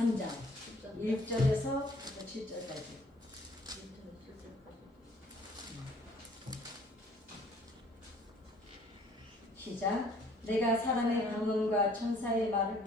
3장 1절에서 7절까지. 시작. 내가 사람의 방언과 천사의 말을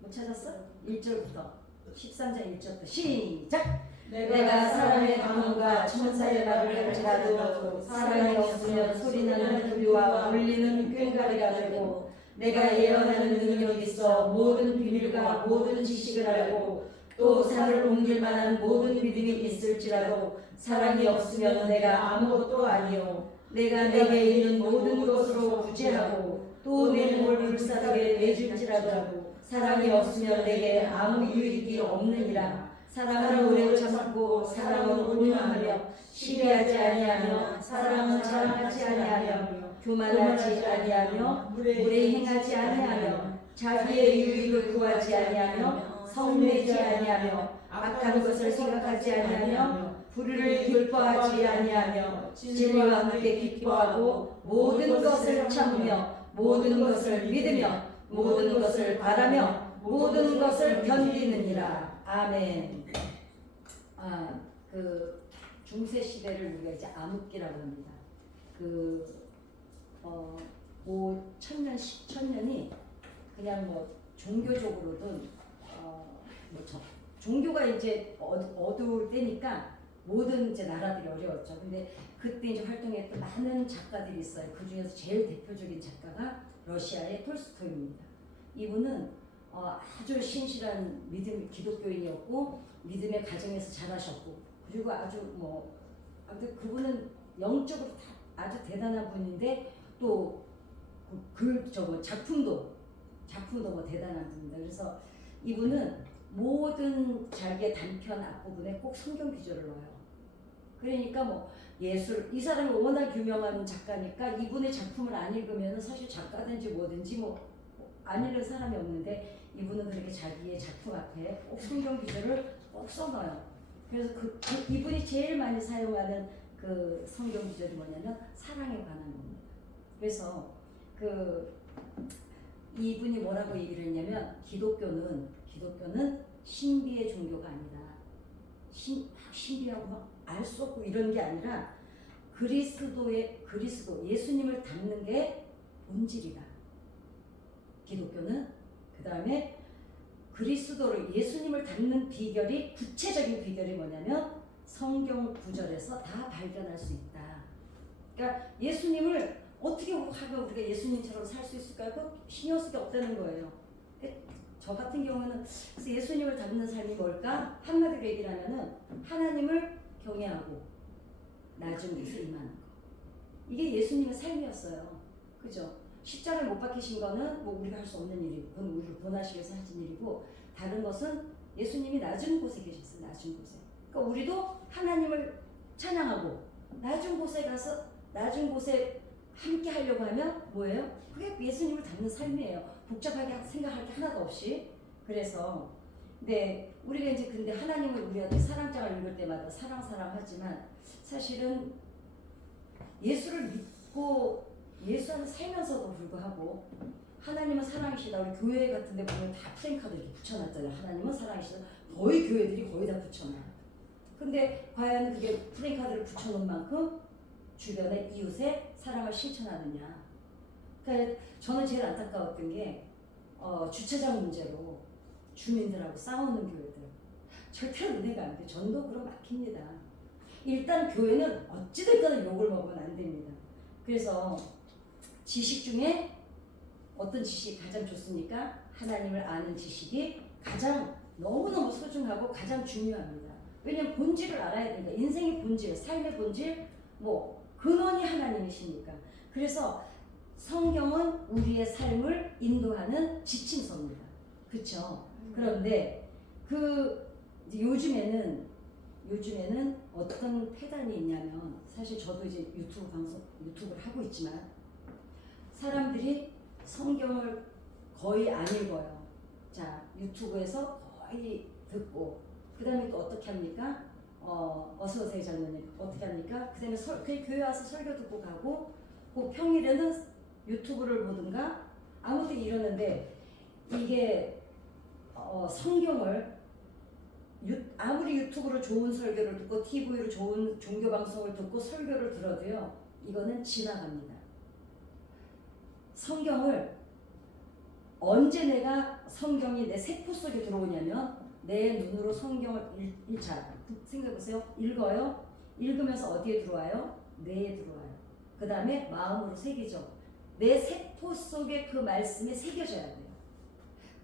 못 찾았어? 1절부터 13장 1절부터 시작. 내가 사람의 방언과 천사의 말을 할지라도 사랑이 없으면 소리나는 부류와 울리는 꽹과리가 되고 내가 예언하는 능력이 있어 모든 비밀과 모든 지식을 알고 또 산을 옮길 만한 모든 믿음이 있을지라도 사랑이 없으면 내가 아무것도 아니요 내가 내게 있는 모든 것으로 구제하고 또 내 몸을 불사르게 내줄지라도 사랑이 없으면 내게 아무 유익이 없느니라. 사랑은 오래 참고 사랑은 온유하며 시기하지 아니하며 사랑은 자랑하지 아니하며 교만하지 아니하며 무례 행하지 아니하며 자기의 유익을 구하지 아니하며 성내지 아니하며 악한 것을 생각하지 아니하며 불의를 기뻐하지 아니하며 진리와 함께 기뻐하고 모든 것을 참으며 모든 것을 믿으며 모든 것을 바라며 모든 것을 견디느니라. 아멘. 그 중세 시대를 우리가 이제 암흑기라고 합니다. 뭐 천년, 10천년이 그냥 뭐 종교적으로든 종교가 이제 어두울 때니까 모든 이제 나라들이 어려웠죠. 근데 그때 이제 활동했던 많은 작가들이 있어요. 그 중에서 제일 대표적인 작가가 러시아의 톨스토이입니다. 이분은 아주 신실한 믿음 기독교인이었고 믿음의 가정에서 자라셨고 그리고 아주 아무튼 그분은 영적으로 아주 대단한 분인데 또 작품도 뭐 대단한 분입니다. 그래서 이분은 모든 자기의 단편 앞부분에 꼭 성경 기조를 넣어요. 그러니까 뭐 예술, 이 사람이 워낙 유명한 작가니까 이분의 작품을 안 읽으면 사실 작가든지 뭐든지 안 읽는 사람이 없는데 이분은 그렇게 자기의 작품 앞에 꼭 성경 기조를 꼭 써놔요. 그래서 이분이 제일 많이 사용하는 그 성경 기조이 뭐냐면 사랑에 관한 겁니다. 그래서 이분이 뭐라고 얘기를 했냐면 기독교는 신비의 종교가 아니다. 신비하고 막 알 수 없고 이런 게 아니라 그리스도 예수님을 닮는 게 본질이다. 기독교는 그 다음에 예수님을 닮는 비결이 구체적인 비결이 뭐냐면 성경 구절에서 다 발견할 수 있다. 그러니까 예수님을 어떻게 하면 우리가 예수님처럼 살 수 있을까요? 그 신경 쓸 게 없다는 거예요. 저 같은 경우는 그래서 예수님을 닮는 삶이 뭘까? 한마디로 얘기를 하면은 하나님을 경외하고 나중 곳에 임하는 거. 이게 예수님의 삶이었어요. 그죠? 십자가를 못 박히신 거는 뭐 우리가 할 수 없는 일이고 그건 우리를 본하시기 위해서 하신 일이고 다른 것은 예수님이 낮은 곳에 계셨어요. 낮은 곳에. 그러니까 우리도 하나님을 찬양하고 낮은 곳에 가서 낮은 곳에 함께 하려고 하면 뭐예요? 그게 예수님을 닮는 삶이에요. 복잡하게 생각할 게 하나도 없이. 그래서 우리가 이제 근데 하나님을 우리한테 사랑장을 읽을 때마다 사랑 하지만 사실은 예수를 믿고 예수 안에 살면서도 불구하고 하나님은 사랑이시다. 우리 교회 같은 데 보면 다 프랭카드 이렇게 붙여놨잖아요. 하나님은 사랑이시다. 거의 교회들이 거의 다 붙여놔요. 근데 과연 그게 프랭카드를 붙여놓은 만큼 주변의 이웃의 사랑을 실천하느냐. 그러니까 저는 제일 안타까웠던 게 주차장 문제로 주민들하고 싸우는 교회들. 절대로 은혜가 안 돼. 전도 그럼 막힙니다. 일단 교회는 어찌됐거나 욕을 먹으면 안 됩니다. 그래서 지식 중에 어떤 지식이 가장 좋습니까? 하나님을 아는 지식이 가장 너무너무 소중하고 가장 중요합니다. 왜냐하면 본질을 알아야 되니까. 인생의 본질, 삶의 본질, 근원이 하나님이시니까. 그래서 성경은 우리의 삶을 인도하는 지침서입니다. 그렇죠? 그런데 이제 요즘에는 어떤 패단이 있냐면 사실 저도 이제 유튜브를 하고 있지만 사람들이 성경을 거의 안 읽어요. 자, 유튜브에서 거의 듣고 그 다음에 또 어떻게 합니까? 어서오세요 장로님. 어떻게 합니까? 그 다음에 교회 와서 설교 듣고 가고 그 평일에는 유튜브를 보든가 아무튼 이러는데 이게 성경을 아무리 유튜브로 좋은 설교를 듣고 TV로 좋은 종교 방송을 듣고 설교를 들어도요, 이거는 지나갑니다. 성경을 언제 내가 성경이 내 세포 속에 들어오냐면 내 눈으로 성경을 자 생각해보세요. 읽어요. 읽으면서 어디에 들어와요? 뇌에 들어와요. 그 다음에 마음으로 새기죠. 내 세포 속에 그 말씀이 새겨져야 돼요.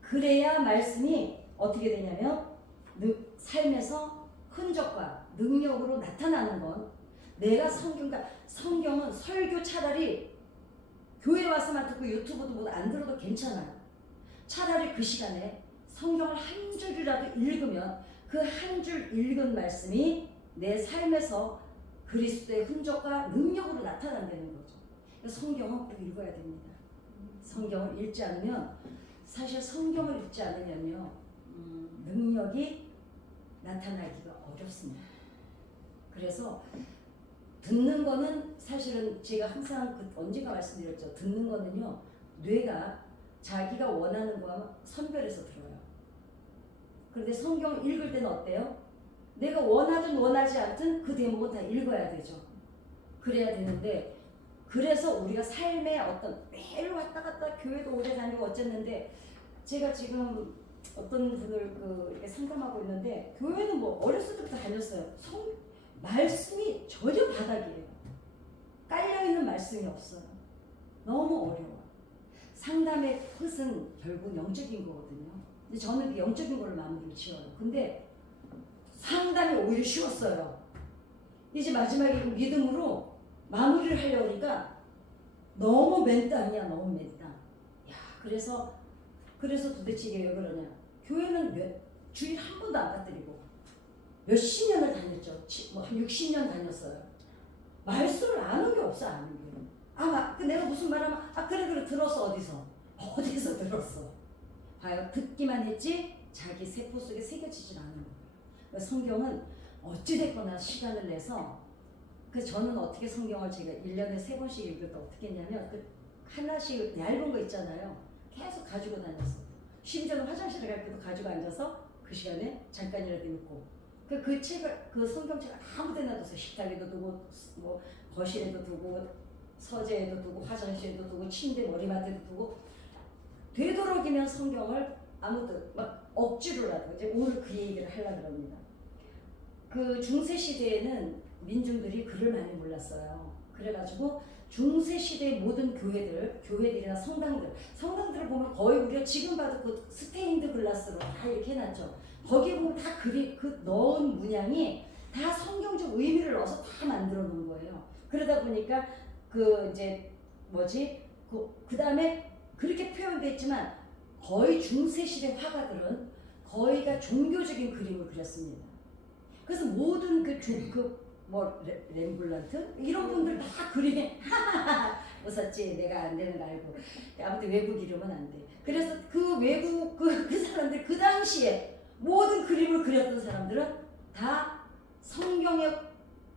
그래야 말씀이 어떻게 되냐면 삶에서 흔적과 능력으로 나타나는 건 내가 성경은 설교 차라리 교회 와서만 듣고 유튜브도 뭐 안 들어도 괜찮아요. 차라리 그 시간에 성경을 한 줄이라도 읽으면 그 한 줄 읽은 말씀이 내 삶에서 그리스도의 흔적과 능력으로 나타난다는 거죠. 성경은 꼭 읽어야 됩니다. 성경을 읽지 않으면 사실 성경을 읽지 않으면요 능력이 나타나기가 어렵습니다. 그래서 듣는 거는 사실은 제가 항상 언젠가 말씀드렸죠. 듣는 거는요 뇌가 자기가 원하는 거와 선별해서 들어요. 그런데 성경 읽을 때는 어때요? 내가 원하든 원하지 않든 그 대목은 다 읽어야 되죠. 그래야 되는데 그래서 우리가 삶의 어떤 매일 왔다 갔다 교회도 오래 다니고 어쨌는데 제가 지금 어떤 분을 이렇게 상담하고 있는데 교회는 뭐 어렸을 때부터 다녔어요. 말씀이 전혀 바닥이에요. 깔려있는 말씀이 없어요. 너무 어려워. 상담의 끝은 결국 영적인 거거든요. 근데 저는 그 영적인 걸로 마무리를 지어요. 근데 상담이 오히려 쉬웠어요. 이제 마지막에 믿음으로 마무리를 하려고 하니까 너무 맨땅이야. 너무 맨땅. 야, 그래서 도대체 이게 왜 그러냐. 교회는 주일 한 번도 안 갔더리고 몇십 년을 다녔죠. 뭐 한 60년 다녔어요. 말씀을 아는 게 없어. 아는 게. 내가 무슨 말하면 그래 들었어. 어디서 들었어. 봐요. 듣기만 했지 자기 세포 속에 새겨지질 않는 거예요. 성경은 어찌됐거나 시간을 내서 그래서 저는 어떻게 성경을 제가 1년에 3번씩 읽을 때 어떻게 했냐면 하나씩 얇은 거 있잖아요. 계속 가지고 다녔어요. 심지어는 화장실에 갈 때도 가지고 앉아서 그 시간에 잠깐이라도 읽고 그 책을 그 성경책을 아무 데나 둬서 식탁에도 두고 뭐 거실에도 두고 서재에도 두고 화장실에도 두고 침대 머리맡에도 두고 되도록이면 성경을 아무튼 막 억지로라도 이제 오늘 그 얘기를 하려고 합니다. 그 중세 시대에는 민중들이 글을 많이 몰랐어요. 그래가지고 중세 시대의 모든 교회들이나 성당들을 보면 거의 우리가 지금 봐도 그 스테인드 글라스로 다 이렇게 해놨죠. 거기에 보면 다 그 넣은 문양이 다 성경적 의미를 넣어서 다 만들어 놓은 거예요. 그러다 보니까 그 다음에 그렇게 표현되어 있지만 거의 중세시대 화가들은 거의가 종교적인 그림을 그렸습니다. 그래서 모든 렘블란트 이런 분들 다 그림에 웃었지. 내가 안 되는 거 알고. 아무튼 외국 이름은 안 돼. 그래서 그 외국 그 사람들 그 당시에 모든 그림을 그렸던 사람들은 다 성경에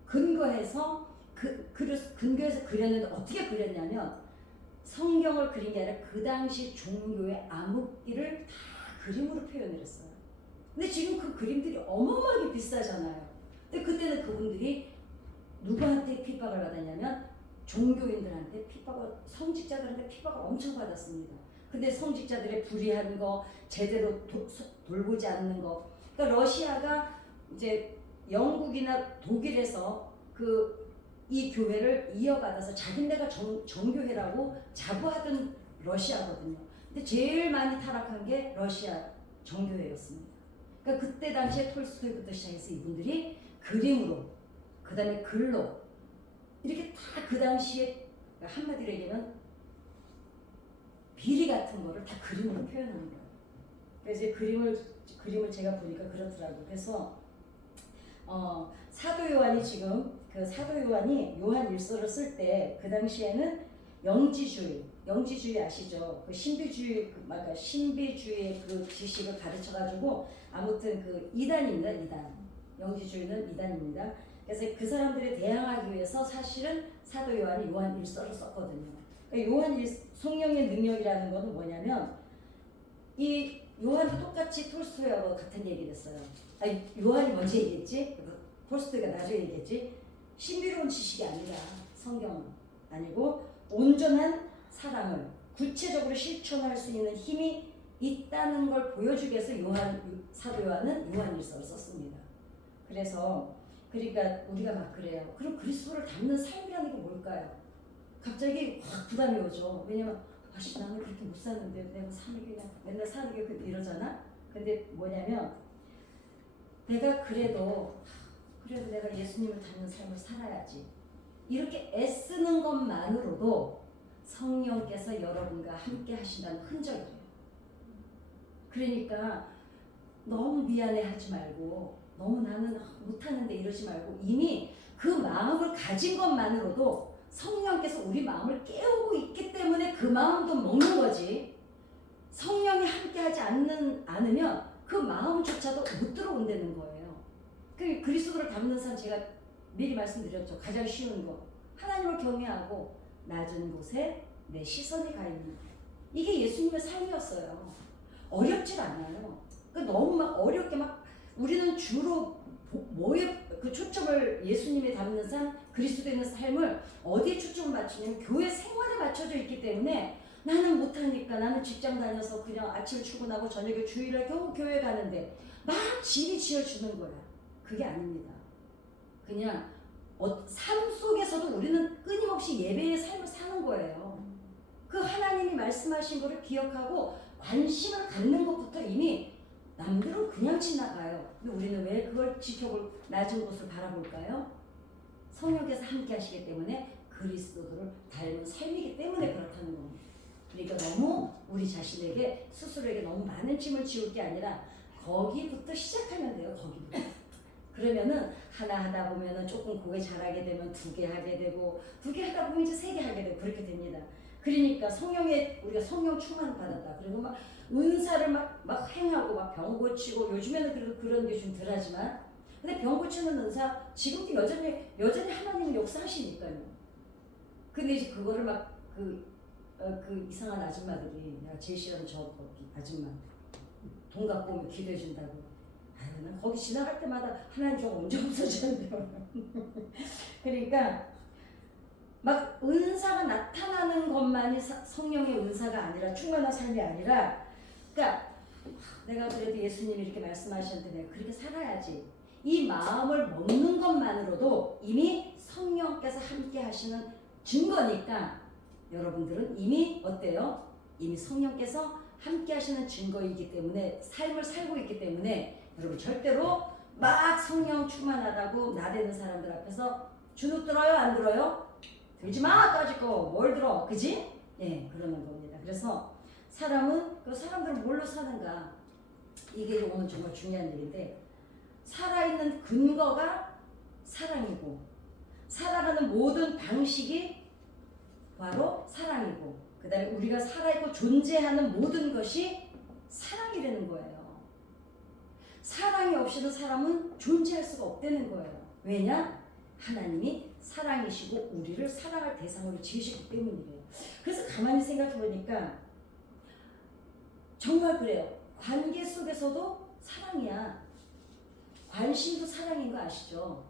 근거해서 근거해서 그렸는데 어떻게 그렸냐면 성경을 그린 게 아니라 그 당시 종교의 암흑기를 다 그림으로 표현을 했어요. 근데 지금 그 그림들이 어마어마하게 비싸잖아요. 근데 그때는 그분들이 누구한테 핍박을 받았냐면 종교인들한테 성직자들한테 핍박을 엄청 받았습니다. 근데 성직자들의 불의한 거, 제대로 돌보지 않는 거. 그러니까 러시아가 이제 영국이나 독일에서 이 교회를 이어받아서 자기네가 정교회라고 자부하던 러시아거든요. 근데 제일 많이 타락한 게 러시아 정교회였습니다. 그러니까 그때 당시에 톨스토이부터 시작해서 이분들이 그림으로, 그 다음에 글로 이렇게 다 그 당시에 한마디로 얘기하면 비리 같은 거를 다 그림으로 표현하는 거예요. 그래서 그림을 제가 보니까 그렇더라고요. 그래서 사도 요한이 지금 사도 요한이 요한 일서를 쓸 때 그 당시에는 영지주의 아시죠? 그 신비주의의 그 지식을 가르쳐 가지고 아무튼 이단입니다. 이단. 영지주의는 이단입니다. 그래서 그 사람들에 대항하기 위해서 사실은 사도 요한이 요한 일서를 썼거든요. 그러니까 성령의 능력이라는 것은 뭐냐면 이 요한도 똑같이 톨스토이하고 같은 얘기를 했어요. 아니 요한이 먼저 얘기했지. 톨스토이가 나중에 얘기했지. 신비로운 지식이 아니라 성경은 아니고 온전한 사랑을 구체적으로 실천할 수 있는 힘이 있다는 걸 보여주기 위해서 사도 요한은 요한일서를 썼습니다. 그래서 그러니까 우리가 막 그래요. 그럼 그리스도를 닮는 삶이라는 게 뭘까요? 갑자기 확 부담이 오죠. 왜냐면 아씨 나는 그렇게 못 사는데 내가 사는 게 그냥 맨날 사는 게 이러잖아. 근데 뭐냐면 내가 그래도 내가 예수님을 닮는 삶을 살아야지. 이렇게 애쓰는 것만으로도 성령께서 여러분과 함께 하신다는 흔적이에요. 그러니까 너무 미안해하지 말고 너무 나는 못하는데 이러지 말고 이미 그 마음을 가진 것만으로도 성령께서 우리 마음을 깨우고 있기 때문에 그 마음도 먹는 거지. 성령이 함께하지 않으면 그 마음조차도 못 들어온다는 거예요. 그 그리스도를 닮는 삶 제가 미리 말씀드렸죠. 가장 쉬운 거. 하나님을 경외하고 낮은 곳에 내 시선이 가 있는 거. 이게 예수님의 삶이었어요. 어렵질 않아요. 너무 막 어렵게 막 우리는 주로 뭐에 그 초점을 예수님이 닮는 삶, 그리스도에 있는 삶을 어디에 초점을 맞추냐면 교회 생활에 맞춰져 있기 때문에 나는 못하니까 나는 직장 다녀서 그냥 아침에 출근하고 저녁에 주일에 겨우 교회 가는데 막 집이 지어주는 거야. 그게 아닙니다. 그냥 삶 속에서도 우리는 끊임없이 예배의 삶을 사는 거예요. 그 하나님이 말씀하신 것을 기억하고 관심을 갖는 것부터 이미 남들은 그냥 지나가요. 근데 우리는 왜 그걸 지켜볼 낮은 곳을 바라볼까요? 성령께서 함께 하시기 때문에 그리스도를 닮은 삶이기 때문에 그렇다는 겁니다. 그러니까 너무 우리 자신에게 스스로에게 너무 많은 짐을 지울 게 아니라 거기부터 시작하면 돼요. 거기부터. 그러면은 하나 하다 보면은 조금 그게 잘하게 되면 2개 하게 되고 2개 하다 보면 이제 3개 하게 되고 그렇게 됩니다. 그러니까 우리가 성령 충만 받았다. 그리고 막 은사를 막 행하고 막 병 고치고 요즘에는 그래도 그런 게 좀 덜하지만 근데 병 고치는 은사 지금도 여전히 하나님은 역사하시니까요. 근데 이제 그거를 막 그 이상한 아줌마들이 내가 제일 싫어하는 저 아줌마 돈 갖고 오면 기도해 준다고. 아유 난 거기 지나갈 때마다 하나님 저 언제 없어지는데요. 그러니까 막 은사가 나타나는 것만이 성령의 은사가 아니라 충만한 삶이 아니라 그러니까 내가 그래도 예수님이 이렇게 말씀하셨는데 내가 그렇게 살아야지. 이 마음을 먹는 것만으로도 이미 성령께서 함께 하시는 증거니까 여러분들은 이미 어때요? 이미 성령께서 함께 하시는 증거이기 때문에 삶을 살고 있기 때문에 여러분 절대로 막 성령 충만하다고 나대는 사람들 앞에서 주눅 들어요? 안 들어요? 들지 마! 까짓거 뭘 들어? 그지? 예, 그러는 겁니다. 그래서 사람들은 뭘로 사는가? 이게 오늘 정말 중요한 얘기인데 살아있는 근거가 사랑이고 살아가는 모든 방식이 바로 사랑이고 그 다음에 우리가 살아있고 존재하는 모든 것이 사랑이라는 거예요. 사랑이 없이는 사람은 존재할 수가 없다는 거예요. 왜냐? 하나님이 사랑이시고 우리를 사랑할 대상으로 지으셨기 때문이래요. 그래서 가만히 생각해 보니까 정말 그래요. 관계 속에서도 사랑이야. 관심도 사랑인 거 아시죠?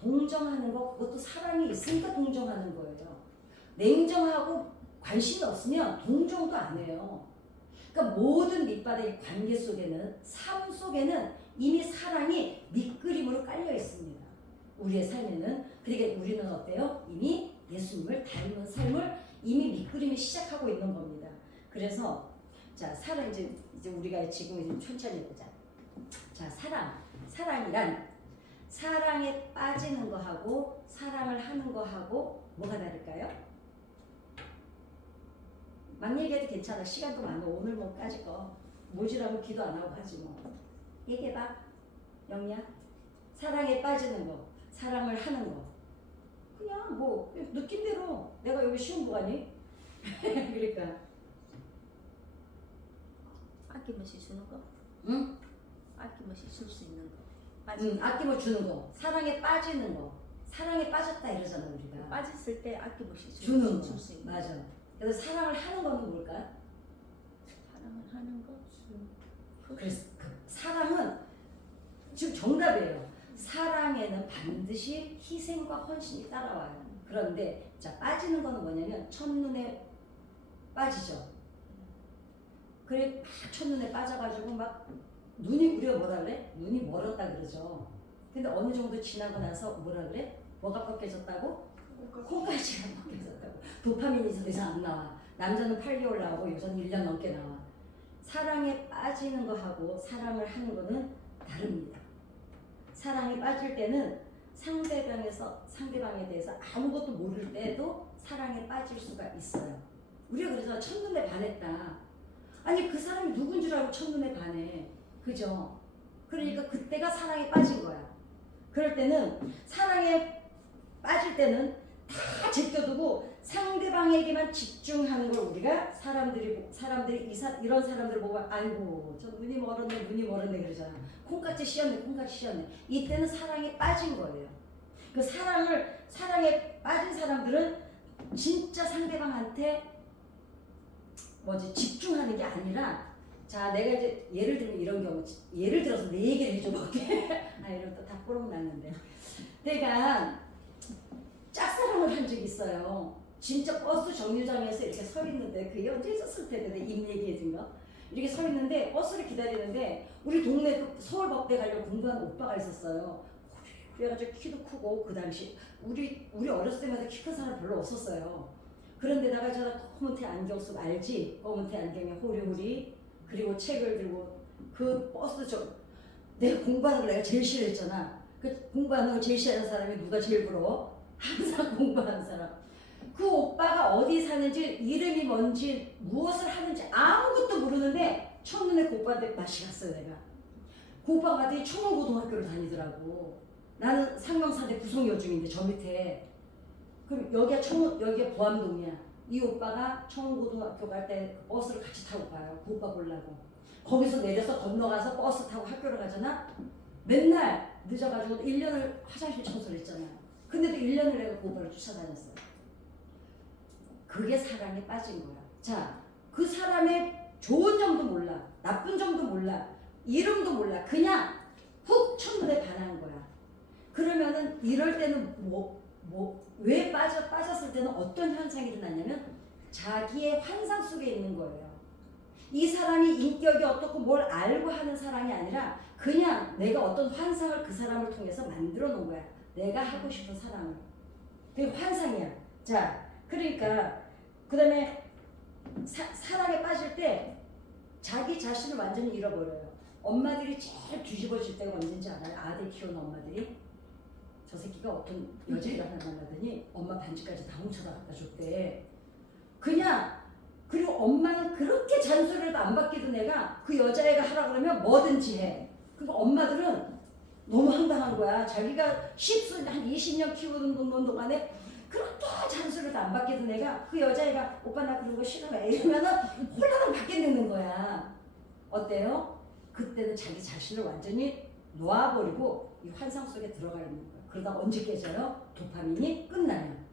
동정하는 거 그것도 사랑이 있으니까 동정하는 거예요. 냉정하고 관심이 없으면 동정도 안 해요. 그러니까 모든 밑바닥의 관계 속에는 삶 속에는 이미 사랑이 밑그림으로 깔려 있습니다. 우리의 삶에는 그러니까 우리는 어때요? 이미 예수님을 닮은 삶을 이미 밑그림이 시작하고 있는 겁니다. 그래서 자 사랑 이제 우리가 지금 이제 천천히 보자. 자 사랑이란 사랑에 빠지는 거하고 사랑을 하는 거하고 뭐가 다를까요? 막 얘기해도 괜찮아. 시간도 많아. 오늘 뭐까지 거 모지라고 기도 안 하고 하지 뭐. 얘기해봐. 영리야. 사랑에 빠지는 거, 사랑을 하는 거. 그냥 뭐 느낌대로 내가 여기 쉬운 거 아니? 그러니까 아낌없이 주는 거? 응? 아낌없이 줄 수 있는 거. 아낌없이 주는 거, 사랑에 빠지는 거, 사랑에 빠졌다 이러잖아 우리가. 빠졌을 때 아낌없이 주는 거. 줄 수 있는 거. 맞아. 그래서 사랑을 하는 거는 뭘까? 사랑을 하는 거, 주는 그래서 그 사랑은 지금 정답이에요. 사랑에는 반드시 희생과 헌신이 따라와요. 그런데 자 빠지는 거는 뭐냐면 첫눈에 빠지죠. 그래 막 첫눈에 빠져가지고 막 눈이 우리가 뭐라 그래? 눈이 멀었다 그러죠. 근데 어느 정도 지나고 나서 뭐라 그래? 뭐가 벗겨졌다고? 콩가시가 벗겨졌다고. 도파민이 더 이상 안 나와. 남자는 8개월 나오고 여자는 1년 넘게 나와. 사랑에 빠지는 거하고 사랑을 하는 거는 다릅니다. 사랑에 빠질 때는 상대방에 대해서 아무것도 모를 때도 사랑에 빠질 수가 있어요. 우리가 그래서 첫눈에 반했다. 아니 그 사람이 누군 줄 알고 첫눈에 반해. 그죠? 그러니까 그때가 사랑에 빠진 거야. 그럴 때는 사랑에 빠질 때는 다 제껴두고 상대방에게만 집중하는 걸 우리가 사람들이 이런 사람들 보고 아이고 저 눈이 멀었네 그러잖아. 콩깍지 씌었네. 이때는 사랑에 빠진 거예요. 그 사랑에 빠진 사람들은 진짜 상대방한테 집중하는 게 아니라 자 내가 이제 예를 들면 이런 경우 예를 들어서 내 얘기를 해줘볼게. 아 이러면 또 다 꼬록 났는데 내가 짝사랑을 한 적이 있어요. 진짜 버스 정류장에서 이렇게 서 있는데 그게 언제 있었을 텐데 입 얘기해준 거 이렇게 서 있는데 버스를 기다리는데 우리 동네 그 서울법대 가려고 공부하는 오빠가 있었어요. 그래가지고 키도 크고 그 당시 우리 어렸을 때마다 키 큰 사람 별로 없었어요. 그런데다가 저 검은테 안경 쓰고 알지? 검은테 안경에 호리호리 그리고 책을 들고 그 버스 내가 공부하는 걸 내가 제일 싫어했잖아. 그 공부하는 걸 제일 싫어하는 사람이 누가 제일 부러워? 항상 공부하는 사람. 그 오빠가 어디 사는지 이름이 뭔지 무엇을 하는지 아무것도 모르는데 첫눈에 그 오빠한테 맛이 갔어요 내가. 그 오빠가 봤더니 청원고등학교를 다니더라고. 나는 상명사대 구성여중인데 저 밑에. 그럼 여기가 보암동이야. 이 오빠가 청원고등학교 갈 때 버스를 같이 타고 가요. 그 오빠 보려고. 거기서 내려서 건너가서 버스 타고 학교를 가잖아. 맨날 늦어가지고 1년을 화장실 청소를 했잖아. 근데도 1년을 내가 그 오빠를 쫓아다녔어요. 그게 사랑에 빠진 거야. 자, 그 사람의 좋은 점도 몰라. 나쁜 점도 몰라. 이름도 몰라. 그냥 훅 첫눈에 반한 거야. 그러면은 이럴 때는 왜 빠졌을 때는 어떤 현상이 일어났냐면 자기의 환상 속에 있는 거예요. 이 사람이 인격이 어떻고 뭘 알고 하는 사랑이 아니라 그냥 내가 어떤 환상을 그 사람을 통해서 만들어 놓은 거야. 내가 하고 싶은 사랑을. 그게 환상이야. 자, 그러니까 그 다음에 사랑에 빠질 때 자기 자신을 완전히 잃어버려요. 엄마들이 제일 뒤집어질 때가 언제인지 알아요? 아들 키우는 엄마들이. 저 새끼가 어떤 여자애를 하나 만나더니 엄마 반지까지 다 훔쳐다 갖다 줬대. 그리고 엄마는 그렇게 잔소리를 안 받기도 내가 그 여자애가 하라 그러면 뭐든지 해. 그러니까 엄마들은 너무 황당한 거야. 자기가 한 20년 키우는 동안에 그렇게 잔소리를 안 받기도 내가 그 여자애가 오빠 나 그런 거 싫어해 이러면은 홀라당 받게 되는 거야. 어때요? 그때는 자기 자신을 완전히 놓아버리고 이 환상 속에 들어가 있는 거야. 그러다 언제 깨져요? 도파민이 끝나면.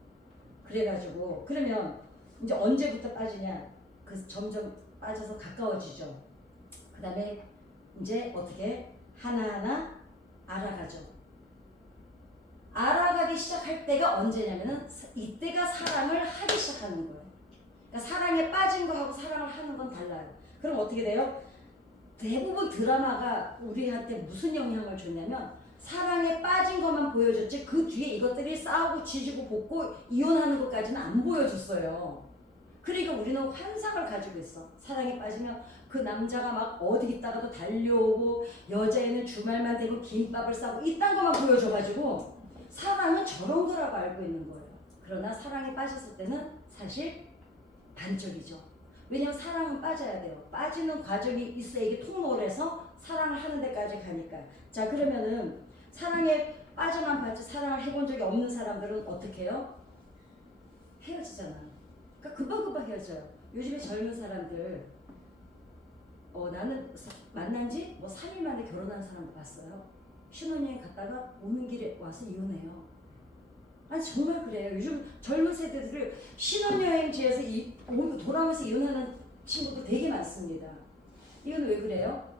그래가지고 그러면 이제 언제부터 빠지냐? 그 점점 빠져서 가까워지죠. 그 다음에 이제 어떻게 하나하나 알아가죠. 알아가기 시작할 때가 언제냐면은 이때가 사랑을 하기 시작하는 거예요. 그러니까 사랑에 빠진 거하고 사랑을 하는 건 달라요. 그럼 어떻게 돼요? 대부분 드라마가 우리한테 무슨 영향을 줬냐면 사랑에 빠진 것만 보여줬지 그 뒤에 이것들이 싸우고 지지고 볶고 이혼하는 것까지는 안 보여줬어요. 그러니까 우리는 환상을 가지고 있어. 사랑에 빠지면 그 남자가 막 어디 있다가도 달려오고 여자애는 주말만 되면 김밥을 싸고 이딴 것만 보여줘가지고 사랑은 저런 거라고 알고 있는 거예요. 그러나 사랑에 빠졌을 때는 사실 반쪽이죠. 왜냐면 사랑은 빠져야 돼요. 빠지는 과정이 있어야 이게 통로를 해서 사랑을 하는 데까지 가니까. 자, 그러면은 사랑에 빠져만 봤지 사랑을 해본 적이 없는 사람들은 어떻게 해요? 헤어지잖아. 그러니까 금방금방 헤어져요. 요즘에 젊은 사람들 나는 만난 지 3일 만에 결혼하는 사람도 봤어요. 신혼여행 갔다가 오는 길에 와서 이혼해요. 아니 정말 그래요. 요즘 젊은 세대들을 신혼여행지에서 돌아오면서 이혼하는 친구도 되게 많습니다. 이건 왜 그래요?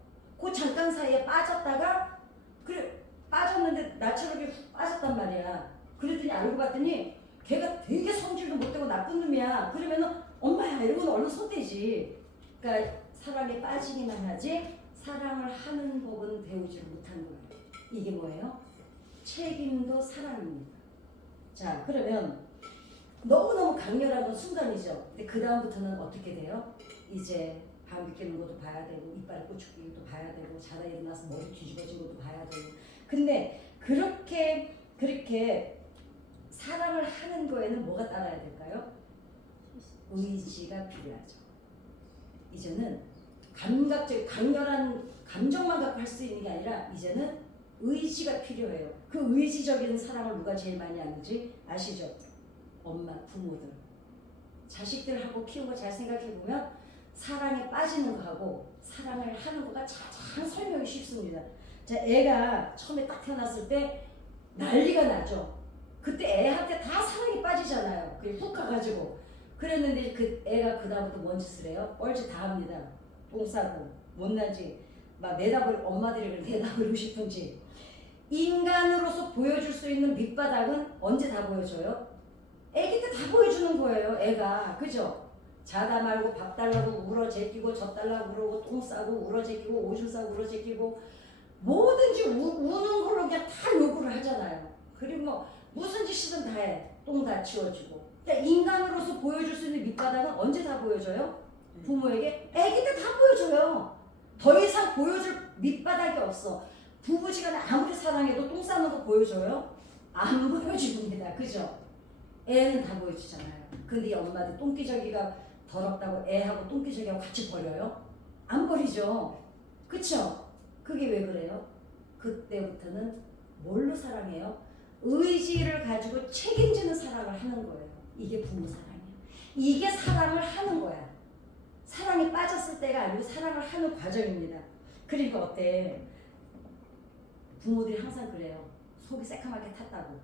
그 잠깐 사이에 빠졌다가 그래 빠졌는데 나처럼 이렇게 훅 빠졌단 말이야. 그랬더니 알고 봤더니 걔가 되게 성질도 못되고 나쁜 놈이야. 그러면은 엄마야 이러고는 얼른 손대지. 그러니까 사랑에 빠지기만 하지 사랑을 하는 법은 배우지를 못하는 거예요. 이게 뭐예요? 책임도 사랑입니다. 자 그러면 너무너무 강렬한 건 순간이죠. 근데 그 다음부터는 어떻게 돼요? 이제 방귀 뀌는 것도 봐야 되고 이빨에 꽂히는 것도 봐야 되고 자다 일어나서 머리 뒤집어진 것도 봐야 되고. 근데 그렇게 사랑을 하는 거에는 뭐가 따라야 될까요? 의지가 필요하죠. 이제는 감각적 강렬한 감정만 갖고 할 수 있는 게 아니라 이제는 의지가 필요해요. 그 의지적인 사랑을 누가 제일 많이 하는지 아시죠? 엄마, 부모들. 자식들하고 키운 거 잘 생각해 보면 사랑에 빠지는 거하고 사랑을 하는 거가 가장 설명이 쉽습니다. 자, 애가 처음에 딱 태어났을 때 난리가 나죠. 그때 애한테 다 사랑에 빠지잖아요. 그게 훅 가가지고. 그랬는데 그 애가 그 다음부터 뭔 짓을 해요? 뻘짓 다 합니다. 똥 싸고 못난지 막 엄마들이 내다버리고 싶은지. 인간으로서 보여줄 수 있는 밑바닥은 언제 다 보여줘요? 애기 때 다 보여주는 거예요. 애가 그죠? 자다 말고 밥 달라고 울어 제끼고 젖 달라고 그러고 똥 싸고 울어 제끼고 오줌 싸고 울어 제끼고 뭐든지 우는 걸로 그냥 다 요구를 하잖아요. 그리고 뭐 무슨 짓이든 다 해. 똥 다 치워주고. 그러니까 인간으로서 보여줄 수 있는 밑바닥은 언제 다 보여줘요? 부모에게 애기 때 다 보여줘요. 더 이상 보여줄 밑바닥이 없어. 부부지간에 아무리 사랑해도 똥 싸는 거 보여줘요? 안 보여줍니다. 그죠? 애는 다 보여주잖아요. 근데 이 엄마들 똥기저귀가 더럽다고 애하고 똥기저귀하고 같이 버려요? 안 버리죠. 그쵸? 그게 왜 그래요? 그때부터는 뭘로 사랑해요? 의지를 가지고 책임지는 사랑을 하는 거예요. 이게 부모 사랑이에요. 이게 사랑을 하는 거야. 사랑에 빠졌을 때가 아니고 사랑을 하는 과정입니다. 그러니까 어때? 부모들이 항상 그래요. 속이 새카맣게 탔다고.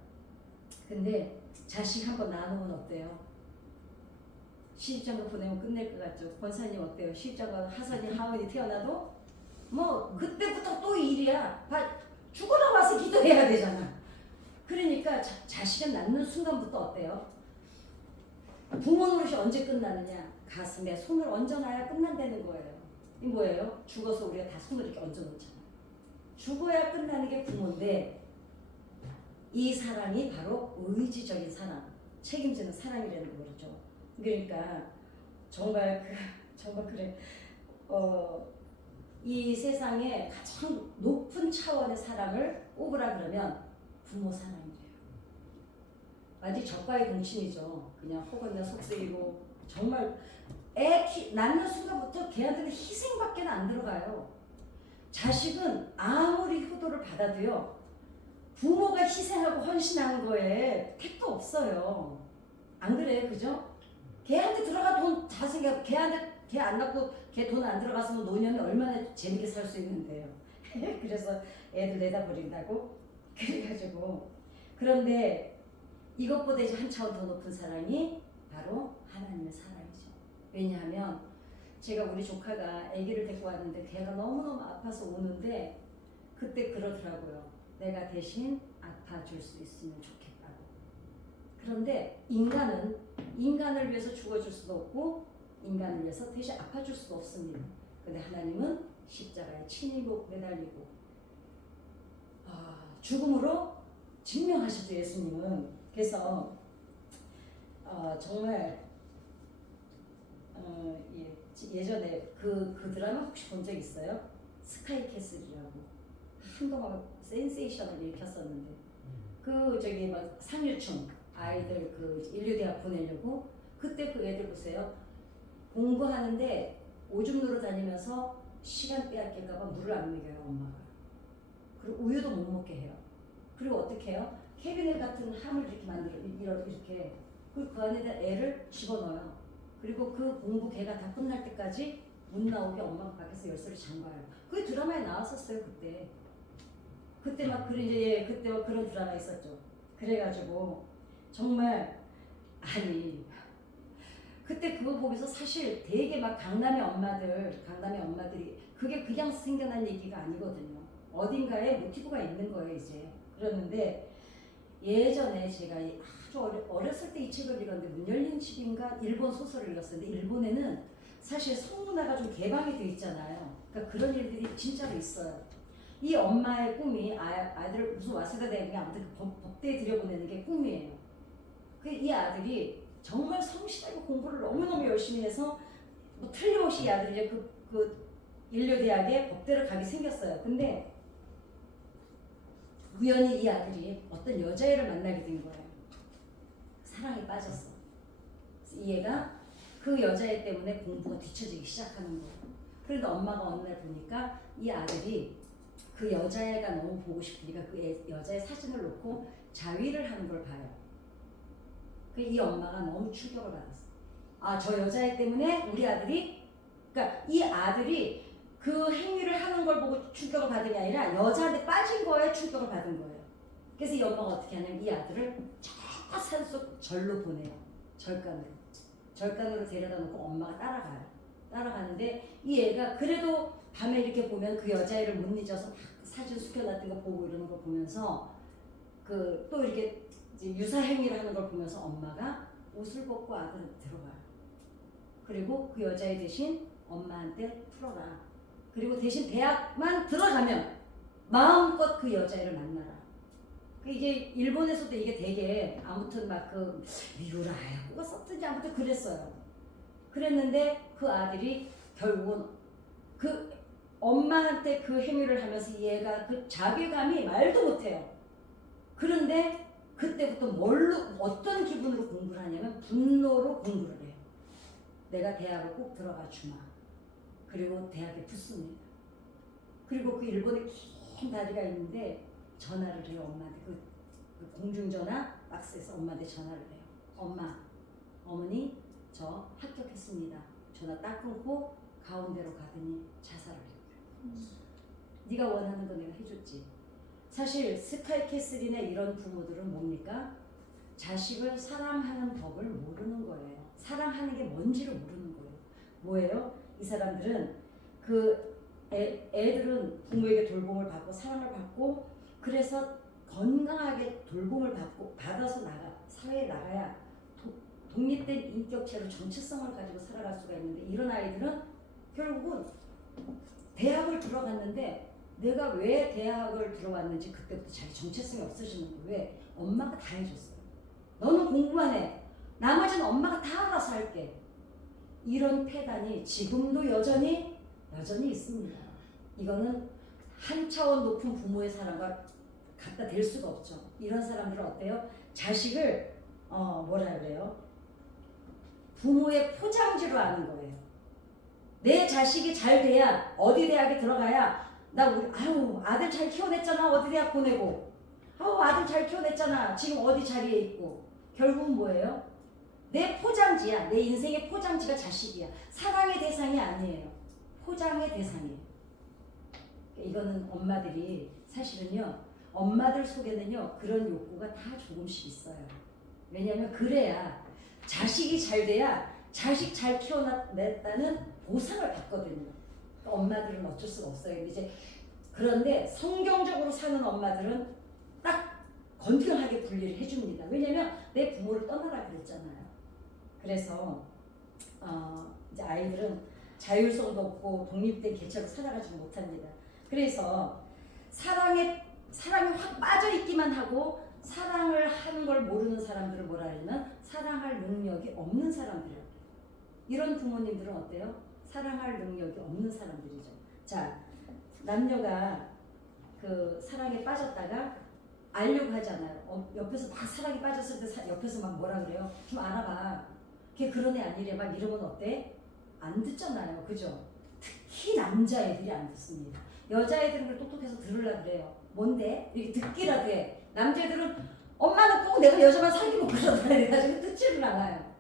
근데 자식 한번 낳아놓으면 어때요? 시집장가 보내면 끝낼 것 같죠? 권사님 어때요? 시집장가 하선이 하원이 태어나도 뭐 그때부터 또 일이야. 죽어 나와서 기도해야 되잖아. 그러니까 자식을 낳는 순간부터 어때요? 부모 노릇이 언제 끝나느냐? 가슴에 손을 얹어놔야 끝난다는 거예요. 이 뭐예요? 죽어서 우리가 다 손을 이렇게 얹어놓잖아. 죽어야 끝나는 게 부모인데 이 사랑이 바로 의지적인 사랑, 책임지는 사랑이라는 거죠. 그러니까 정말 그래. 이 세상에 가장 높은 차원의 사랑을 꼽으라 그러면 부모 사랑이래요. 완전 적과의 동친이죠. 그냥 혹은 속 쓰이고 정말 낳는 순간부터 걔한테는 희생밖에 안 들어가요. 자식은 아무리 효도를 받아도요. 부모가 희생하고 헌신하는 거에 택도 없어요. 안 그래요? 그죠? 걔한테 들어가 돈 다 생겨. 걔 안 낳고 걔 돈 안 들어갔으면 노년에 얼마나 재밌게 살 수 있는데요. 그래서 애들 내다 버린다고? 그래가지고 그런데 이것보다 이제 한 차원 더 높은 사랑이 바로 하나님의 사랑이죠. 왜냐하면 제가 우리 조카가 아기를 데리고 왔는데 걔가 너무너무 아파서 오는데 그때 그러더라고요. 내가 대신 아파줄 수 있으면 좋겠다고. 그런데 인간을 위해서 죽어줄 수도 없고 인간을 위해서 대신 아파줄 수도 없습니다. 근데 하나님은 십자가에 친히 매달리고 죽음으로 증명하셨죠. 예수님은. 그래서 정말 예전에 그 드라마 혹시 본 적 있어요? 스카이캐슬이라고 한동안 센세이션을 일으켰었는데 막 상류층 아이들 인류대학 보내려고 그때 그 애들 보세요. 공부하는데 오줌 누러 다니면서 시간 빼앗길까봐 물을 안 먹여요 엄마가. 그리고 우유도 못 먹게 해요. 그리고 어떻게 해요? 캐비넷 같은 함을 이렇게 만들어 이렇게 그리고 그 안에다 애를 집어넣어요. 그리고 그 공부 걔가 다 끝날 때까지 못 나오게 엄마가 밖에서 열쇠를 잠가요. 그게 드라마에 나왔었어요 그때. 그때 막 그때 막 그런 드라마 있었죠. 그래가지고 정말 그때 그거 보면서 사실 되게 막 강남의 엄마들이 그게 그냥 생겨난 얘기가 아니거든요. 어딘가에 모티브가 있는 거예요, 이제. 그러는데 예전에 제가 아주 어렸을 때 이 책을 읽었는데 문 열린 집인가 일본 소설을 읽었었는데 일본에는 사실 성문화가 좀 개방이 돼 있잖아요. 그러니까 그런 일들이 진짜로 있어요. 이 엄마의 꿈이 아들을 무슨 와세다 대학에 아무튼 법대에 들여보내는 게 꿈이에요. 이 아들이 정말 성실하게 공부를 너무너무 열심히 해서 뭐 틀림없이 이 아들이 그 인류대학에 법대를 가게 생겼어요. 근데 우연히 이 아들이 어떤 여자애를 만나게 된 거예요. 사랑에 빠졌어. 이 애가 그 여자애 때문에 공부가 뒤처지기 시작하는 거예요. 그런데 엄마가 어느 날 보니까 이 아들이 그 여자애가 너무 보고 싶으니까 그 여자의 사진을 놓고 자위를 하는 걸 봐요. 이 엄마가 너무 충격을 받았어. 아, 저 여자애 때문에 우리 아들이, 그러니까 이 아들이 그 행위를 하는 걸 보고 충격을 받은 게 아니라 여자한테 빠진 거에 충격을 받은 거예요. 그래서 이 엄마가 어떻게 하냐면 이 아들을 저 산속 절로 보내요. 절간으로 데려다 놓고 엄마가 따라가요. 따라가는데 이 애가 그래도 밤에 이렇게 보면 그 여자애를 못 잊어서 막 사진 숙여놨던 거 보고 이러는 거 보면서 그 또 이렇게 이제 유사행위를 하는 걸 보면서 엄마가 옷을 벗고 아들한테 들어가요. 그리고 그 여자애 대신 엄마한테 풀어라. 그리고 대신 대학만 들어가면 마음껏 그 여자애를 만나라. 이게 일본에서도 이게 되게 아무튼 막 그 미우라야고가 썼든지 아무튼 그랬어요. 그랬는데 그 아들이 결국은 그 엄마한테 그 행위를 하면서 얘가 그 자괴감이 말도 못해요. 그런데 그때부터 어떤 기분으로 공부를 하냐면 분노로 공부를 해요. 내가 대학을 꼭 들어가 주마. 그리고 대학에 붙습니다. 그리고 그 일본에 긴 다리가 있는데 전화를 해요, 엄마한테. 그 공중전화 박스에서 엄마한테 전화를 해요. 엄마, 어머니, 저 합격했습니다. 전화 딱 끊고 가운데로 가더니 자살을 했고요. 네가 원하는 거 내가 해줬지. 사실 스카이캐슬이나 이런 부모들은 뭡니까? 자식을 사랑하는 법을 모르는 거예요. 사랑하는 게 뭔지를 모르는 거예요. 뭐예요? 이 사람들은 애들은 부모에게 돌봄을 받고 사랑을 받고 그래서 건강하게 돌봄을 받아서 사회에 나가야 독립된 인격체로 정체성을 가지고 살아갈 수가 있는데 이런 아이들은 결국은 대학을 들어갔는데 내가 왜 대학을 들어왔는지 그때부터 자기 정체성이 없어지는 거예요. 왜? 엄마가 다 해줬어요. 너는 공부만 해. 나머지는 엄마가 다 알아서 할게. 이런 폐단이 지금도 여전히 있습니다. 이거는 한 차원 높은 부모의 사랑과 갖다 댈 수가 없죠. 이런 사람들은 어때요? 자식을 뭐라 그래요? 부모의 포장지로 아는 거예요. 내 자식이 잘 돼야 어디 대학에 들어가야 아들 잘 키워냈잖아. 어디 대학 보내고 아들 잘 키워냈잖아. 지금 어디 자리에 있고 결국은 뭐예요? 내 포장지야. 내 인생의 포장지가 자식이야. 사랑의 대상이 아니에요. 포장의 대상이에요. 이거는 엄마들이 사실은요. 엄마들 속에는요. 그런 욕구가 다 조금씩 있어요. 왜냐하면 그래야 자식이 잘 돼야 자식 잘 키워냈다는 보상을 받거든요. 엄마들은 어쩔 수가 없어요. 그런데 성경적으로 사는 엄마들은 딱 건강하게 분리를 해줍니다. 왜냐면 내 부모를 떠나라 그랬잖아요. 그래서 이제 아이들은 자율성도 없고 독립된 개체로 살아가지 못합니다. 그래서 사랑에 확 빠져 있기만 하고 사랑을 하는 걸 모르는 사람들을 뭐라 하냐면 사랑할 능력이 없는 사람들이에요. 이런 부모님들은 어때요? 사랑할 능력이 없는 사람들이죠. 자, 남녀가 그 사랑에 빠졌다가 알려고 하잖아요. 옆에서 막 사랑에 빠졌을 때 옆에서 막 뭐라 그래요? 좀 알아봐. 걔 그런 애 아니래. 막 이러면 어때? 안 듣잖아요. 그죠? 특히 남자애들이 안 듣습니다. 여자애들은 똑똑해서 들으려고 그래요. 뭔데? 이렇게 듣기라도 해. 남자애들은 엄마는 꼭 내가 여자만 사귀면 그러더라 해가지고 듣지를 않아요.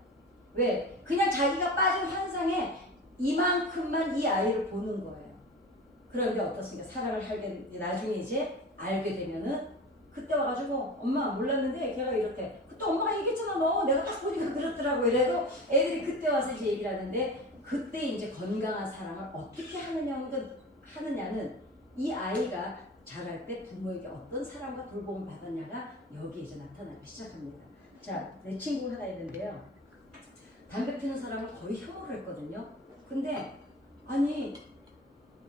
왜? 그냥 자기가 빠진 환상에 이만큼만 이 아이를 보는 거예요. 그런데 어떻습니까? 사랑을 나중에 이제 알게 되면은 그때 와가지고 엄마 몰랐는데 걔가 이렇대. 그때 엄마가 얘기했잖아 너 내가 딱 보니까 그렇더라고. 이래도 애들이 그때 와서 이제 얘기를 하는데 그때 이제 건강한 사랑을 어떻게 하느냐는 이 아이가 자랄 때 부모에게 어떤 사랑과 돌봄을 받았냐가 여기 이제 나타나기 시작합니다. 자, 내 친구 하나 있는데요. 담배 피는 사람을 거의 혐오를 했거든요. 근데 아니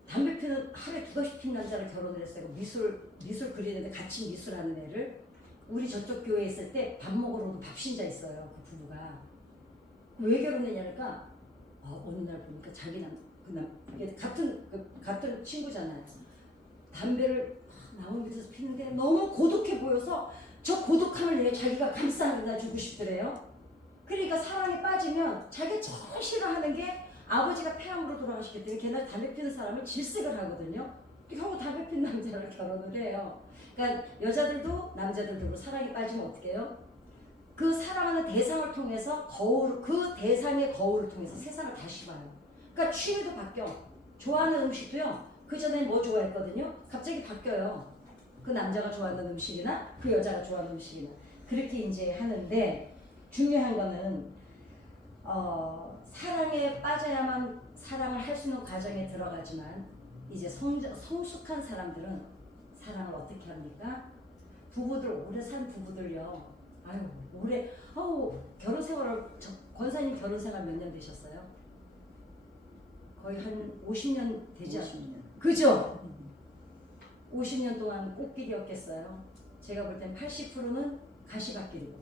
담배 피는 하루에 2달씩 피는 남자를 결혼을 했어요. 미술 그리는데 같이 미술하는 애를 우리 저쪽 교회에 있을 때 밥 먹으러 밥 신자 있어요. 그 부부가 왜 결혼했냐니까 어느 날 보니까 자기 이게 같은 친구잖아요. 담배를 나무 밑에서 피는데 너무 고독해 보여서 저 고독함을 내 자기가 감싸 안아주고 싶더래요. 그러니까 사랑에 빠지면 자기가 제일 싫어하는 게 아버지가 폐암으로 돌아가시기 때문에 걔는 담배 피는 사람을 질색을 하거든요. 결국 담배 피는 남자를 결혼을 해요. 그러니까 여자들도 남자들도 사랑에 빠지면 어떻게 해요? 그 사랑하는 대상을 통해서 그 대상의 거울을 통해서 세상을 다시 봐요. 그러니까 취미도 바뀌어. 좋아하는 음식도요. 그 전에 뭐 좋아했거든요. 갑자기 바뀌어요. 그 남자가 좋아하는 음식이나 그 여자가 좋아하는 음식이나 그렇게 이제 하는데 중요한 거는 사랑에 빠져야만 사랑을 할 수 있는 과정에 들어가지만 이제 성숙한 사람들은 사랑을 어떻게 합니까? 부부들 오래 산 부부들요. 결혼 생활을 권사님 결혼 생활 몇 년 되셨어요? 거의 한 50년 되지 않습니까? 그죠? 50년 동안 꽃길이었겠어요. 제가 볼 땐 80%는 가시밭길이고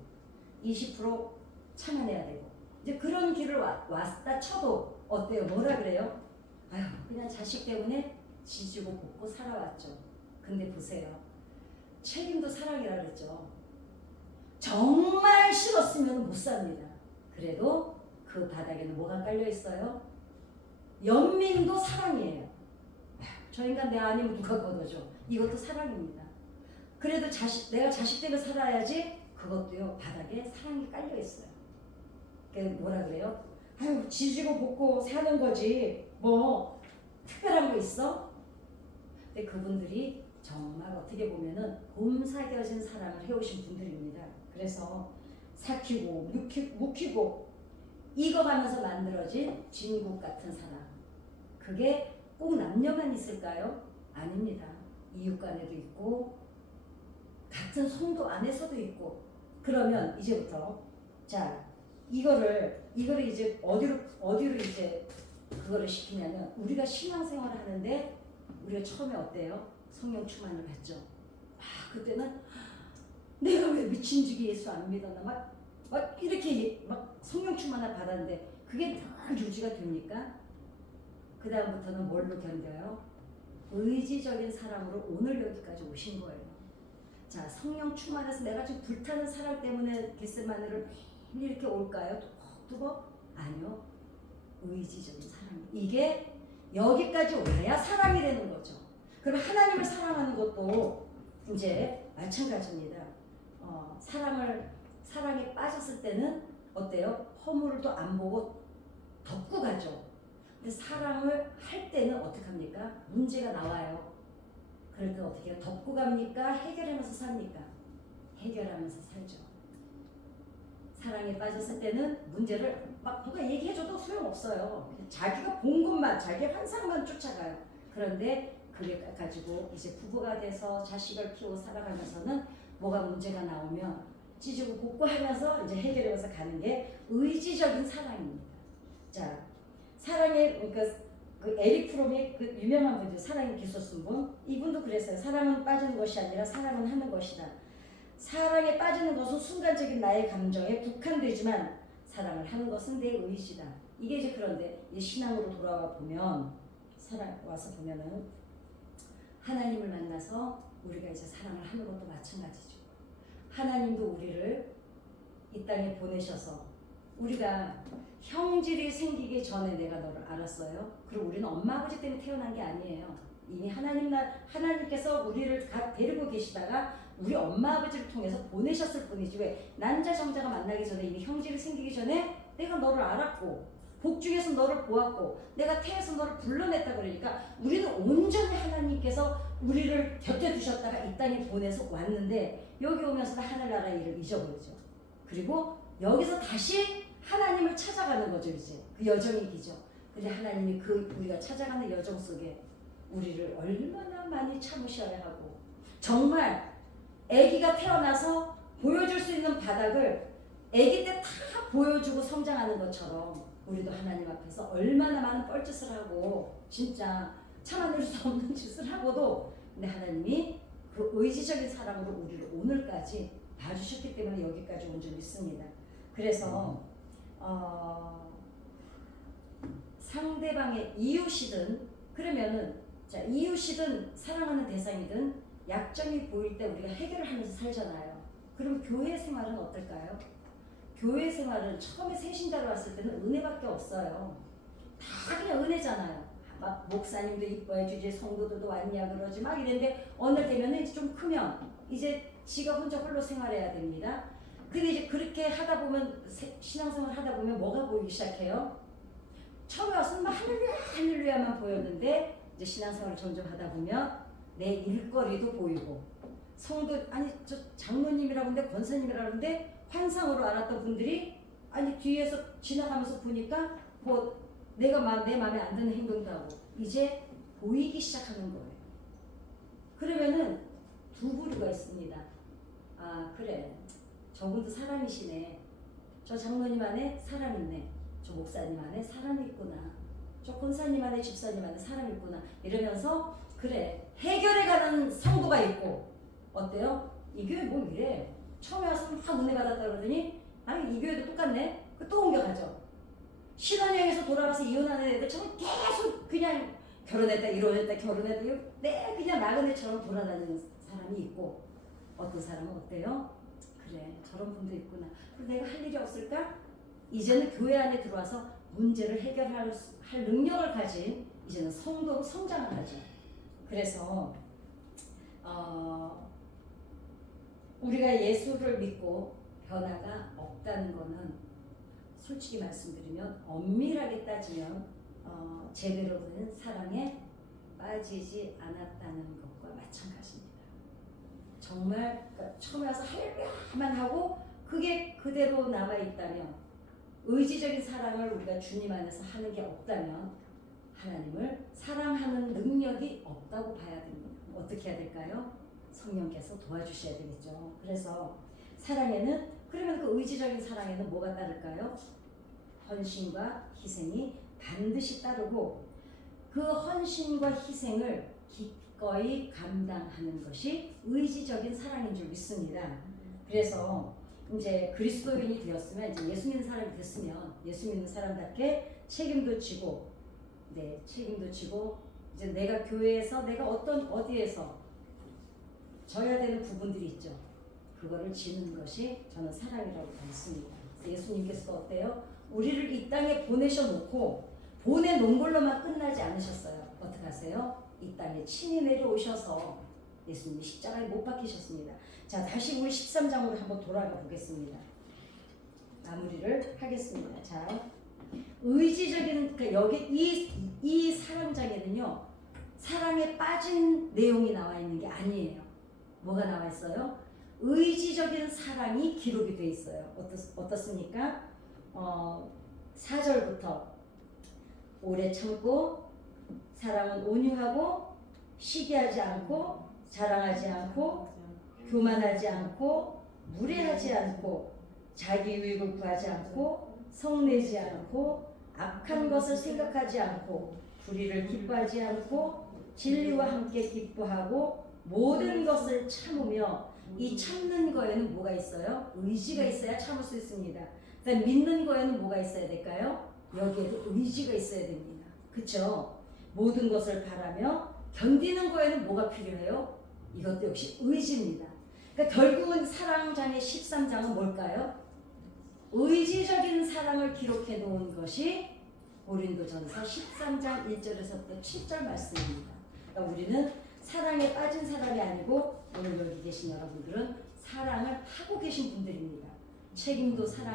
20% 참아내야 되고 이제 그런 길을 왔다 쳐도 어때요? 뭐라 그래요? 그냥 자식 때문에 지지고 볶고 살아왔죠. 근데 보세요. 책임도 사랑이라 그랬죠. 정말 싫었으면 못 삽니다. 그래도 그 바닥에는 뭐가 깔려 있어요? 연민도 사랑이에요. 저 인간 내 아니면 누가 걷어줘. 이것도 사랑입니다. 그래도 내가 자식 때문에 살아야지. 그것도요 바닥에 사랑이 깔려 있어요. 뭐라 그래요? 지지고 볶고 사는 거지 뭐 특별한 거 있어? 근데 그분들이 정말 어떻게 보면은 곰삭여진 사랑을 해오신 분들입니다. 그래서 삭히고 묵히고 익어가면서 만들어진 진국 같은 사랑. 그게 꼭 남녀만 있을까요? 아닙니다. 이웃 간에도 있고 같은 성도 안에서도 있고. 그러면 이제부터 자 이거를 이제 어디로 이제 그거를 시키냐면 우리가 신앙생활을 하는데 우리가 처음에 어때요? 성령 충만을 받죠. 그때는 내가 왜 미친지기 예수 안 믿었나 막 이렇게 막 성령 충만을 받았는데 그게 늘 유지가 됩니까? 그 다음부터는 뭘로 견뎌요? 의지적인 사랑으로 오늘 여기까지 오신 거예요. 자, 성령 충만해서 내가 지금 불타는 사랑 때문에 겟세마네를 매일 이렇게 올까요? 두벅두벅? 아니요. 의지적인 사랑. 이게 여기까지 와야 사랑이 되는 거죠. 그럼 하나님을 사랑하는 것도 이제 마찬가지입니다. 사랑에 빠졌을 때는 어때요? 허물도 안 보고 덮고 가죠. 근데 사랑을 할 때는 어떻게 합니까? 문제가 나와요. 그럴 때 어떻게 해요? 덮고 갑니까? 해결하면서 삽니까? 해결하면서 살죠. 사랑에 빠졌을 때는 문제를 막 누가 얘기해줘도 소용없어요. 자기가 본 것만, 자기 환상만 쫓아가요. 그런데 그게 가지고 이제 부부가 돼서 자식을 키우고 살아가면서는 뭐가 문제가 나오면 찢고 볶고 하면서 이제 해결하면서 가는 게 의지적인 사랑입니다. 자, 그러니까 그 에릭 프롬의 그 유명한 분이죠. 사랑의 기소 쓴 분. 이분도 그랬어요. 사랑은 빠지는 것이 아니라 사랑은 하는 것이다. 사랑에 빠지는 것은 순간적인 나의 감정에 국한되지만 사랑을 하는 것은 내 의지다. 이게 이제 그런데 이 신앙으로 돌아와 보면 와서 보면은 하나님을 만나서 우리가 이제 사랑을 하는 것도 마찬가지죠. 하나님도 우리를 이 땅에 보내셔서 우리가 형질이 생기기 전에 내가 너를 알았어요. 그리고 우리는 엄마 아버지 때문에 태어난 게 아니에요. 이미 하나님께서 우리를 데리고 계시다가 우리 엄마 아버지를 통해서 보내셨을 뿐이지 왜 난자 정자가 만나기 전에 이미 형질이 생기기 전에 내가 너를 알았고 복중에서 너를 보았고 내가 태에서 너를 불러냈다 그러니까 우리는 온전히 하나님께서 우리를 곁에 두셨다가 이 땅에 보내서 왔는데 여기 오면서 하늘나라 일을 잊어버리죠. 그리고 여기서 다시 하나님을 찾아가는 거죠. 이제 그 여정이 기죠. 근데 하나님이 그 우리가 찾아가는 여정 속에 우리를 얼마나 많이 참으셔야 하고 정말 아기가 태어나서 보여줄 수 있는 바닥을 아기 때 다 보여주고 성장하는 것처럼 우리도 하나님 앞에서 얼마나 많은 뻘짓을 하고 진짜 참아낼 수 없는 짓을 하고도 근데 하나님이 그 의지적인 사랑으로 우리를 오늘까지 봐주셨기 때문에 여기까지 온 줄 믿습니다. 그래서 상대방의 이웃이든 그러면은 자 이웃이든 사랑하는 대상이든 약점이 보일 때 우리가 해결을 하면서 살잖아요. 그럼 교회 생활은 어떨까요? 교회 생활은 처음에 새신자로 왔을 때는 은혜밖에 없어요. 다 그냥 은혜잖아요. 막 목사님도 이뻐해 주지 성도들도 왔냐 그러지 막 이랬는데 어느 때면은 이제 좀 크면 이제 지가 혼자 홀로 생활해야 됩니다. 근데 이제 그렇게 하다 보면 신앙생활 하다 보면 뭐가 보이기 시작해요? 처음에 와서는 막 할렐루야 할렐루야만 보였는데 이제 신앙생활을 점점 하다 보면 내 일거리도 보이고 성도 아니 저 장로님이라고 하는데 권사님이라고 하는데 환상으로 알았던 분들이 아니 뒤에서 지나가면서 보니까 뭐 내가 내 마음에 안 드는 행동도 하고 이제 보이기 시작하는 거예요. 그러면은 두 부류가 있습니다. 아 그래 저분도 사람이시네. 저 장로님 안에 사람 있네. 저 목사님 안에 사람이 있구나. 저 권사님 안에 집사님 안에 사람이 있구나. 이러면서 그래 해결해가는 성도가 있고 어때요? 이 교회 뭐 이래. 처음에 와서 막 은혜 받았다 그러더니 아니 이 교회도 똑같네. 또 옮겨가죠. 신혼여행에서 돌아와서 이혼하는 애들 정말 계속 그냥 결혼했다 이혼했다 결혼했다 네 그냥 나그네처럼 돌아다니는 사람이 있고 어떤 사람은 어때요? 그래 저런 분도 있구나. 그럼 내가 할 일이 없을까? 이제는 교회 안에 들어와서 문제를 해결할 능력을 가진 이제는 성도로 성장을 하죠. 그래서 우리가 예수를 믿고 변화가 없다는 것은 솔직히 말씀드리면 엄밀하게 따지면 제대로 된 사랑에 빠지지 않았다는 것과 마찬가지입니다. 정말 그러니까 처음에 와서 할렐루야만 하고 그게 그대로 남아있다면 의지적인 사랑을 우리가 주님 안에서 하는 게 없다면 하나님을 사랑하는 능력이 없다고 봐야 됩니다. 어떻게 해야 될까요? 성령께서 도와주셔야 되겠죠. 그래서 사랑에는 그러면 그 의지적인 사랑에는 뭐가 따를까요? 헌신과 희생이 반드시 따르고 그 헌신과 희생을 기꺼이 감당하는 것이 의지적인 사랑인 줄 믿습니다. 그래서 이제 그리스도인이 되었으면 이제 예수 믿는 사람이 됐으면 예수 믿는 사람답게 책임도 지고 책임도 지고 이제 내가 교회에서 내가 어디에서 져야 되는 부분들이 있죠. 그거를 지는 것이 저는 사랑이라고 믿습니다. 예수님께서 어때요? 우리를 이 땅에 보내셔놓고 보내놓은 걸로만 끝나지 않으셨어요. 어떻게 하세요? 이 땅에 친히 내려오셔서 예수님이 십자가에 못 박히셨습니다. 자 다시 우리 13장으로 한번 돌아가 보겠습니다. 마무리를 하겠습니다. 자 의지적인 그러니까 여기 이 사랑장에는요 사랑에 빠진 내용이 나와 있는 게 아니에요. 뭐가 나와 있어요? 의지적인 사랑이 기록이 돼 있어요. 어떻습니까? 4절부터 오래 참고 사랑은 온유하고 시기하지 않고 자랑하지 않고 교만하지 않고 무례하지 않고 자기 유익을 구하지 않고 성내지 않고 악한 것을 생각하지 않고 불의를 기뻐하지 않고 진리와 함께 기뻐하고 모든 것을 참으며 이 참는 거에는 뭐가 있어요? 의지가 있어야 참을 수 있습니다. 그다음 믿는 거에는 뭐가 있어야 될까요? 여기에도 의지가 있어야 됩니다. 그렇죠? 모든 것을 바라며 견디는 거에는 뭐가 필요해요? 이것도 역시 의지입니다. 그러니까 결국은 사랑장의 13장은 뭘까요? 의지적인 사랑을 기록해 놓은 것이 고린도전서 13장 1절에서부터 7절 말씀입니다. 그러니까 우리는 사랑에 빠진 사람이 아니고 오늘 여기 계신 여러분들은 사랑을 하고 계신 분들입니다. 책임도 사랑